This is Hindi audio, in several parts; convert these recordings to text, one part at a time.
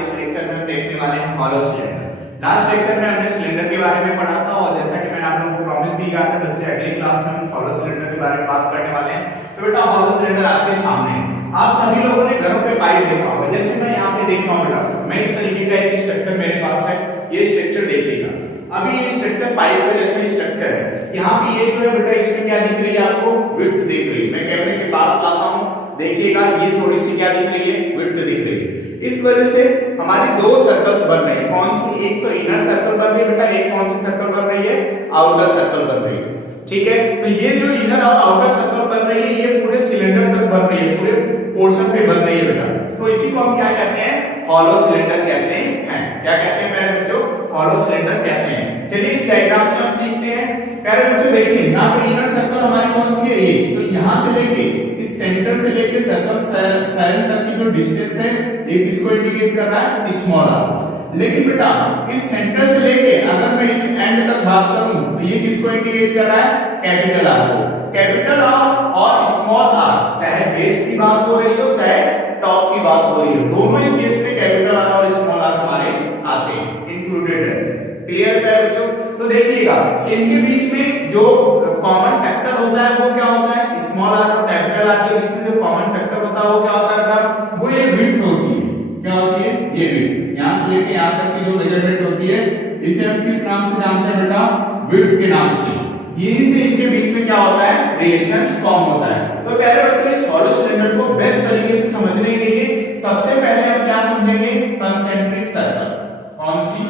इस लेक्चर में हम देखने वाले हैं हॉलो सिलेंडर। लास्ट लेक्चर में हमने सिलेंडर के बारे में पढ़ा था और जैसा कि मैंने आप लोगों को प्रॉमिस भी किया था बच्चे अगली क्लास में हम हॉलो सिलेंडर के बारे में बात करने वाले हैं। तो बेटा हॉलो सिलेंडर आपके सामने है। आप सभी लोगों ने घरों पे पाइप देखा होगा, जैसे मैं यहाँ पे देख रहा हूँ बेटा, मैं इस तरीके का एक स्ट्रक्चर मेरे पास है, ये स्ट्रक्चर देखिएगा। अभी ये स्ट्रक्चर पाइप का जैसे स्ट्रक्चर है, यहाँ पे ये जो है बेटा इसमें क्या दिख रही है आपको, विड्थ दिख रही है। मैं कैमरे के पास लाता हूँ, देखिएगा ये थोड़ी सी क्या दिख रही है, विड्थ दिख रही है। इस वजह से हमारी दो सर्कल्स बन रही है। कौन सी? एक तो इनर सर्कल बन रही है बेटा, एक कौन सी सर्कल बन रही है, आउटर सर्कल बन रही है। ठीक है, तो ये जो इनर और आउटर सर्कल बन रही है ये पूरे सिलेंडर तक बन रही है, पूरे पोर्शन पे बन रही है बेटा। तो इसी को हम क्या कहते हैं, हॉलो सिलेंडर कहते हैं। क्या कहते हैं प्यारे बच्चों, हॉलो सिलेंडर कहते हैं। चलिए इस डायग्राम से हम सीखते हैं। प्यारे बच्चों देखिए यहाँ पे इनर सर्कल हमारी कौन सी है, ये। तो यहाँ से लेके इस सेंटर से लेके सर्कल तक की जो डिस्टेंस है ये किसको इंडिकेट कर रहा है, स्मॉल आर। लेकिन बेटा इस सेंटर से लेके अगर मैं इस एंड तक बात करूं तो ये किसको इंडिकेट कर रहा है, कैपिटल आर को। कैपिटल आर और स्मॉल आर, चाहे बेस की बात हो रही हो चाहे टॉप की बात हो रही हो, दोनों ही केस में कैपिटल आर और स्मॉल आर हमारे आते हैं, इंक्लूडेड है। क्लियर है बच्चों? तो देखिएगा इनके बीच में जो कॉमन फैक्टर होता है वो क्या होता है, स्मॉल आर और कैपिटल आर के बीच में जो कॉमन फैक्टर होता है वो क्या होता है बेटा, वो ये विड्थ होती है। क्या होती है, ये विड्थ। यहां से लेके यहां तक की जो मेजरमेंट होती है इसे हम किस नाम से जानते हैं बेटा, विड्थ के नाम से। यहीं से इनके बीच में क्या होता है, रिलेशन फॉर्म होता है। तो प्यारे बच्चों इस हॉलो सिलेंडर को बेस्ट तरीके से समझने के लिए सबसे पहले हम क्या समझेंगे, कंसेंट्रिक सर्कल। कौन सी?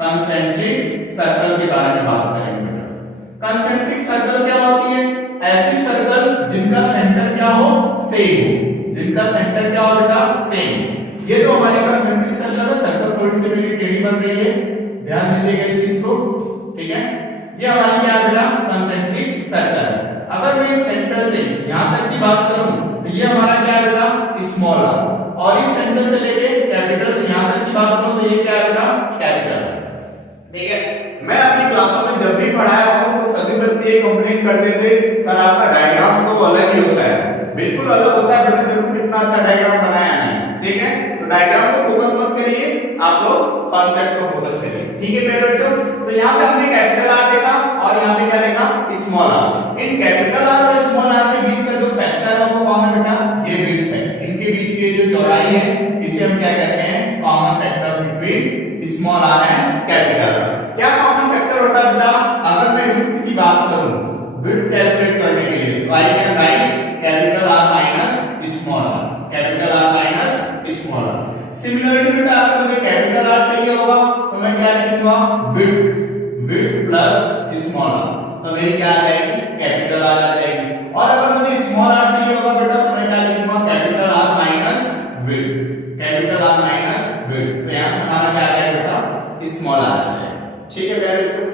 कंसेंट्रिक सर्कल के बारे में बात करेंगे बेटा। कंसेंट्रिक सर्कल क्या होती है, ऐसी सर्कल जिनका सेंटर क्या हो, सेम हो। जिनका सेंटर क्या हो बेटा, सेम। ये तो हमारी कंसेंट्रिक सर्कल है। सर्कल थोड़ी सी मेरी टेढ़ी बन रही है, ध्यान दीजिएगा इस चीज को। ठीक है, ये हमारी क्या है बेटा, कंसेंट्रिक सर्कल। अगर मैं इस सेंटर से यहां तक की बात करूं तो ये हमारा क्या है बेटा, स्मॉल आर। और इस सेंटर से लेके कैपिटल यहां तक की बात करूं तो ये क्या है बेटा, कैपिटल। ठीक है, मैं अपनी क्लासों में जब भी पढ़ाया हूं तो सभी बच्चे ये कंप्लेंट करते थे, सर आपका डायग्राम तो अलग ही होता है। बिल्कुल अलग होता है बेटा, देखो कितना अच्छा डायग्राम बनाया है। ठीक है, तो डायग्राम को फोकस मत करिए, आप लोग कॉन्सेप्ट को फोकस करिए। ठीक है मेरे बच्चों, तो यहाँ पे हमने कैपिटल आर देखा और यहाँ पे क्या देखा, स्मॉल आर। इन कैपिटल आर और स्मॉल आर के बीच का जो फैक्टर है वो कौन है बेटा, ये विड्थ है। इनके बीच की जो चौड़ाई है इसे हम क्या कहते हैं, common factor between small R and capital R. क्या कॉमन फैक्टर होता है बेटा, अगर मैं विड्थ की बात करूं, विड्थ कैलकुलेट करने के लिए तो I can write capital R minus small R, capital R minus small R. Similarly बेटा अगर मुझे कैपिटल आर चाहिए होगा तो मैं क्या लिखूंगा, विड्थ प्लस स्मॉल आर, तो मेरी क्या आ जाएगी, कैपिटल आर आ जाएगी। और अगर मुझे स्मॉल आर चाहिए होगा बेटा तो मैं क्या लिखूंगा, capital R minus width, capital R minus width. तो यहां से हमारा क्या आ जाएगा बेटा, स्मॉल आर आ जाएगा। ठीक है प्यारे बच्चों,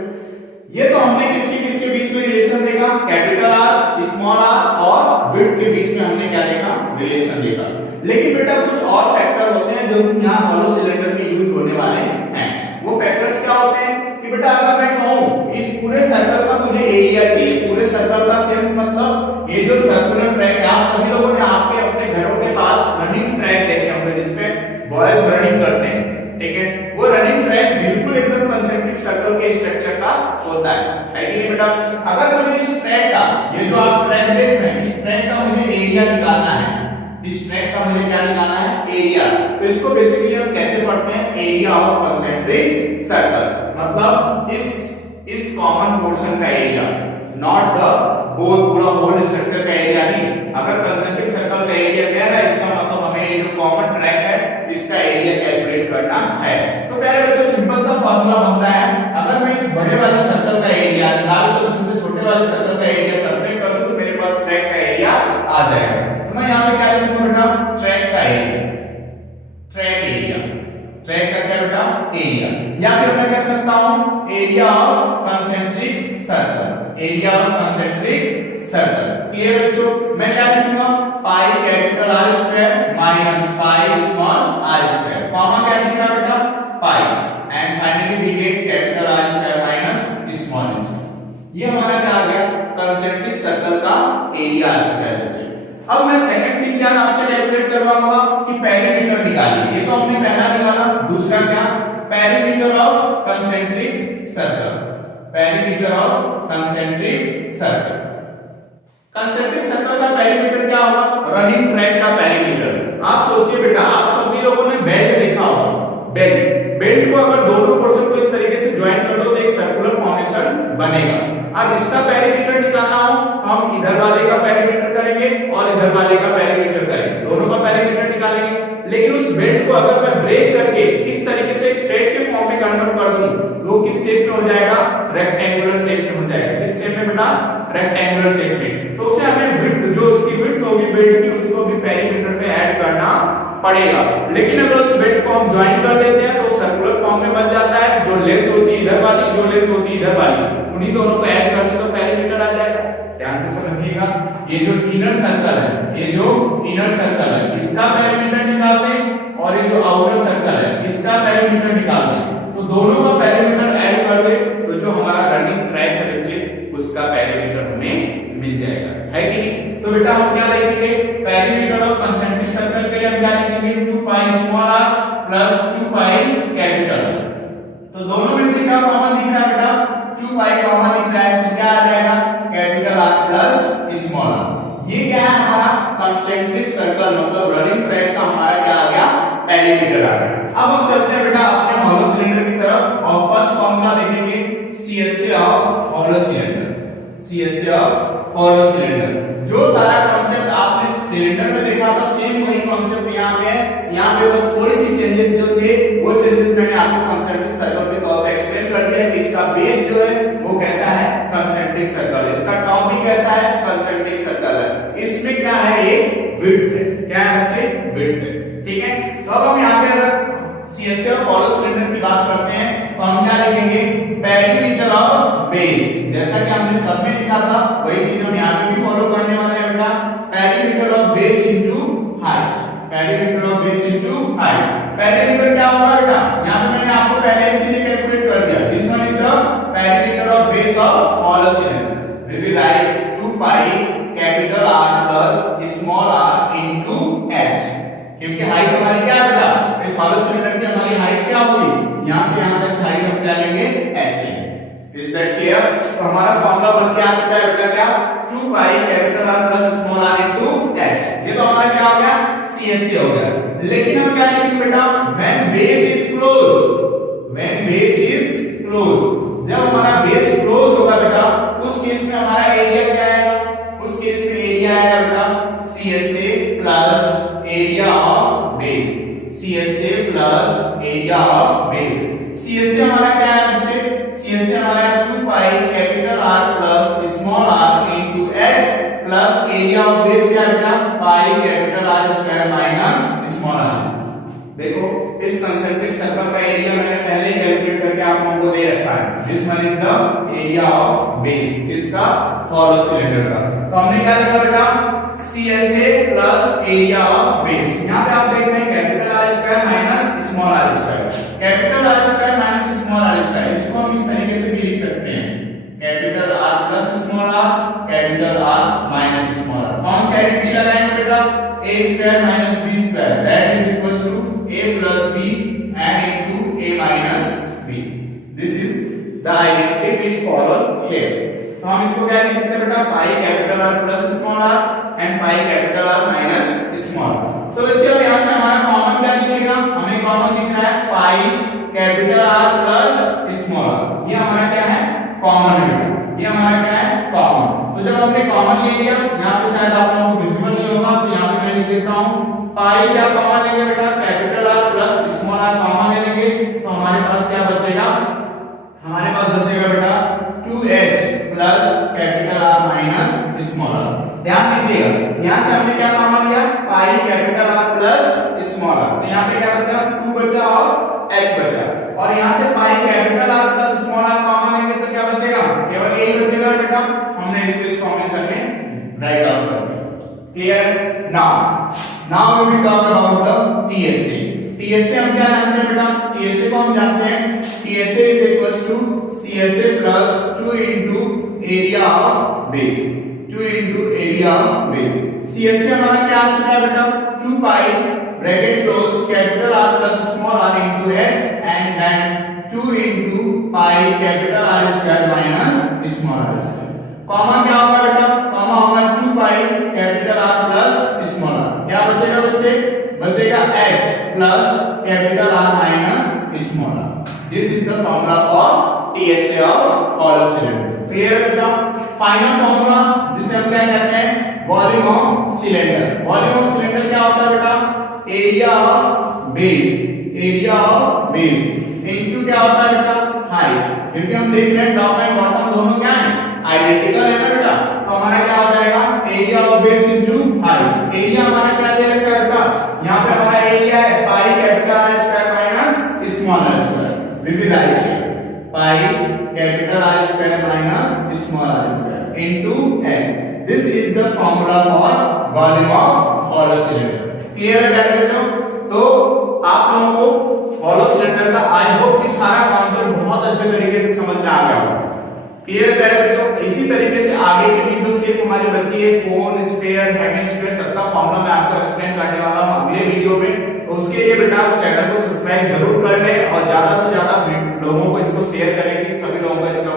ये तो हमने किसके बीच में रिलेशन देखा, कैपिटल आर, स्मॉल आर और विड्थ के बीच में हमने क्या देखा, रिलेशन देखा। लेकिन बेटा कुछ और फैक्टर होते हैं जो यहाँ हॉलो सिलेंडर में यूज होने वाले हैं। वो फैक्टर्स क्या होते हैं कि बेटा अगर मैं कहूं इस पूरे सर्कल का मुझे एरिया चाहिए, पूरे सर्कल का सेंस मतलब ये जो सर्कुलर ट्रैक है, आप सभी लोगों ने आपके अपने घरों के पास रनिंग ट्रैक देखे होंगे जिसपे बॉयज रनिंग करते हैं। ठीक है, वो रनिंग ट्रैक बिल्कुल एकदम कंसेंट्रिक सर्कल के स्ट्रक्चर का होता है कि नहीं बेटा। अगर मुझे इस ट्रैक का, ये जो आप ट्रैक देख रहे हैं, इस ट्रैक का मुझे एरिया निकालना है, इस ट्रैक का मुझे क्या निकालना है, एरिया। तो इसको बेसिकली हम कैसे पढ़ते हैं, एरिया ऑफ कंसेंट्रिक सर्कल, मतलब इस कॉमन पोर्शन का एरिया, नॉट द पूरा होल स्ट्रक्चर का एरिया नहीं। अगर कंसेंट्रिक सर्कल का एरिया क्या है, इसका मतलब हमें ये जो कॉमन ट्रैक है इसका एरिया कैलकुलेट करना है। तो प्यारे बच्चों सिंपल सा फार्मूला बनता है, अगर मैं इस बड़े वाले सर्कल का एरिया निकाल कर उसमें से छोटे वाले सर्कल का एरिया सबट्रैक्ट कर दूं तो मेरे पास ट्रैक का एरिया आ जाएगा। तो मैं यहां पे क्या लिखूंगा बेटा, ट्रैक का एरिया, ट्रैक एरिया, ट्रैक का क्या बेटा, एरिया। या फिर मैं कह सकता हूं area of concentric circle, area of concentric circle. Clear बच्चों, मैं क्या लिखूंगा, pi capital R square minus pi small R square, comma क्या लिख रहा बेटा, pi, and finally we get capital R square minus small square. ये हमारा क्या आ गया, कंसेंट्रिक सर्कल का एरिया आ चुका है बच्चे। अब मैं सेकंड थिंग क्या आपसे कैलकुलेट करवाऊंगा कि पेरीमीटर निकालिए। ये तो हमने पहला निकाला, दूसरा क्या, perimeter of concentric circle, perimeter of concentric circle. Concentric circle का पेरीमीटर क्या होगा, रनिंग ट्रैक का पेरीमीटर। आप सोचिए बेटा, आप सभी लोगों ने बेल्ट देखा होगा, बेल्ट को अगर दोनों पोर्शन को इस तरीके से ज्वाइन कर दो तो एक सर्कुलर फॉर्मेशन बनेगा। अब इसका पेरीमीटर निकालना हो तो हम इधर वाले का पेरीमीटर करेंगे और इधर वाले का पेरीमीटर करेंगे, दोनों का पेरीमीटर निकालेंगे। लेकिन उस बेल्ट को अगर मैं ब्रेक करके इस तरीके से थ्रेड के फॉर्म में कन्वर्ट कर दूं तो किस शेप में हो जाएगा, रेक्टेंगुलर शेप में हो जाएगा। किस शेप में बेटा, रेक्टेंगुलर शेप में। तो उसे हमें विड्थ, जो उसकी विड्थ होगी बेल्ट की, उसको भी पेरीमीटर में ऐड करना पड़ेगा। लेकिन अगर उस बेल्ट को हम ज्वाइन कर देते हैं तो सर्कुलर फॉर्म में बन जाता है। जो लेंथ होती है इधर वाली, जो लेंथ होती है इधर वाली, उन्हीं दोनों को ऐड कर दे तो पेरीमीटर आ जाएगा। ध्यान से समझिएगा, ये जो इनर सर्कल है, ये जो इनर सर्कल है, इसका पेरीमीटर निकाल दें और ये जो आउटर सर्कल है, इसका पेरीमीटर निकाल दें, तो दोनों का पेरीमीटर ऐड कर दे तो जो हमारा रनिंग ट्रैक है बच्चे, उसका पेरीमीटर हमें मिल जाएगा, है कि नहीं। तो बेटा हम क्या लिखेंगे, पेरीमीटर ऑफ कंसेंट्रिक सर्कल के लिए हम क्या लिखेंगे, 2 pi small r plus 2 pi capital r। तो दोनों में से क्या कॉमन दिख रहा है बेटा, 2 पाई कॉमन दिख रहा है, तो क्या आ जाएगा, capital R plus small r। ये क्या है, हमारा कंसेंट्रिक सर्कल मतलब रनिंग ट्रैक का हमारा क्या आ गया, पेरीमीटर आ गया। अब हम चलते हैं बेटा अपने हॉलो सिलेंडर की तरफ और फर्स्ट फॉर्मूला देखेंगे CSA of hollow cylinder, CSA of hollow cylinder. जो सारा कांसेप्ट आपने सिलेंडर में देखा था सेम वही कांसेप्ट यहाँ पे है। यहाँ पे बस थोड़ी सी चेंजेस जो थे वो चेंजेस मैंने आपको कंसेंट्रिक सर्कल के तौर पे एक्सप्लेन कर दिया। इसका बेस जो है वो कैसा है, कंसेंट्रिक सर्कल, इसका टॉप भी कैसा है, कंसेंट्रिक सर्कल है। इसमें क्या है, ये विड्थ है, क्या है बच्चे, विड्थ है, ठीक है। तो अब हम यहाँ पे अगर CSA ऑफ हॉलो सिलेंडर की बात करते हैं तो हम क्या लिखेंगे, पेरीमीटर ऑफ बेस। जैसा कि हमने सब में लिखा था वही चीज हम यहाँ पे भी फॉलो करने वाले हैं बेटा, perimeter of base into height, perimeter of base into height. Perimeter क्या होगा बेटा, यहाँ पे मैंने आपको पहले इसीलिए कैलकुलेट कर दिया, this one is the perimeter of base of hollow cylinder. We will write 2 pi capital R plus small r into h, क्योंकि हाइट हमारी क्या है बेटा, इस हॉलो सिलेंडर की हमारी हाइट क्या होगी, यहां से यहां तक हाइट हम क्या लेंगे, h लेंगे। Is that clear. तो हमारा फार्मूला बन के आ चुका है बेटा, क्या, 2 pi capital R plus small r into h। ये तो हमारा क्या हो गया, CSA हो गया। लेकिन हम क्या लिखेंगे बेटा, when base is close, when base is close, जब हमारा बेस क्लोज होगा बेटा उस केस में हमारा एरिया क्या आएगा, उस केस में एरिया आएगा बेटा CSA plus area of base, CSA plus area of base. CSA हमारा क्या है बच्चे, CSA हमारा है 2 pi capital R plus small r into h plus area of base क्या है बेटा, पाई capital R square minus small r। देखो इस कंसेंट्रिक सर्कल का एरिया मैंने पहले ही कैलकुलेट करके आप लोगों को दे रखा है, this one is the area of base, इसका हॉलो सिलेंडर का। तो हमने क्या लिखा बेटा, CSA plus area of base. यहाँ पे आप देख रहे हैं capital R square minus small r square, capital R square minus small r square, इसको हम इस तरीके से भी लिख सकते हैं, capital R plus small r, capital R minus small r। कौन सी आइडेंटिटी लगाएंगे बेटा, a square minus b square, that is equals to a plus b and into a minus b. This is the identity we follow here. तो हम इसको क्या लिख सकते हैं बेटा, पाई capital R plus small r and pi capital R minus small r। तो बच्चे अब यहाँ से हमारा कॉमन क्या दिखेगा, हमें कॉमन दिख रहा है pi capital R plus small r। ये हमारा क्या है, कॉमन है बेटा, ये हमारा क्या है, कॉमन। तो जब हमने कॉमन ले लिया, यहाँ पे शायद आप लोगों को विजिबल नहीं होगा तो यहाँ पे मैं लिख देता हूँ, पाई क्या कॉमन लेंगे बेटा, capital R plus small r common ले लेंगे तो हमारे पास क्या बचेगा, हमारे पास बचेगा बेटा 2h plus capital R minus small r। ध्यान दीजिएगा यहां से हमने क्या कॉमन लिया, पाई capital R plus small r, तो यहां पे क्या बचा, 2 बचा और h बचा, और यहां से पाई capital R plus small r common लेंगे तो क्या बचेगा, केवल यही बचेगा बेटा। हमने इसको इस फॉर्मेशन में राइट डाउन कर दिया। Clear. Now we will talk about the TSA। TSA हम क्या जानते हैं बेटा, TSA को हम जानते हैं TSA is equals to CSA plus 2 into area of base, 2 into area of base. CSA हमारा क्या आ चुका है बेटा, 2 pi bracket close capital R plus small r into x and then 2 into pi capital R square minus small r square. Comma क्या होगा बेटा? कॉमा होगा 2 pi capital R plus small r। क्या बचेगा बच्चे? बचेगा h plus capital R minus small r। This is the formula for TSA of hollow cylinder. Clear है बेटा? फाइनल फार्मूला जिसे हम क्या कहते हैं? Volume of cylinder. Volume of cylinder क्या होता है बेटा? Area of base, area of base into क्या होता है बेटा? हाइट। क्योंकि हम देख रहे हैं टॉप एंड बॉटम दोनों क्या है? आइडेंटिकल है ना बेटा, तो हमारा क्या हो जाएगा? Area of base into height. Area हमारा क्या दे रखा है बेटा? यहाँ पे हमारा एरिया है pi capital R square minus small r square. We will write here pi capital R square minus small r square into h। This is the formula for volume of hollow cylinder. Clear है प्यारे बच्चों? तो आप लोगों को हॉलो सिलेंडर का आई होप कि सारा कॉन्सेप्ट बहुत अच्छे तरीके से समझ में आ गया होगा। क्लियर है प्यारे बच्चों? इसी तरीके से आगे की भी जो शेप हमारी बची है कोन, स्फीयर, हेमिस्फीयर, सबका फॉर्मूला मैं आपको एक्सप्लेन करने वाला हूं अगले वीडियो में। तो उसके लिए बेटा चैनल को सब्सक्राइब जरूर कर लें और ज्यादा से ज्यादा लोगों को इसको शेयर करें कि सभी लोगों को इसका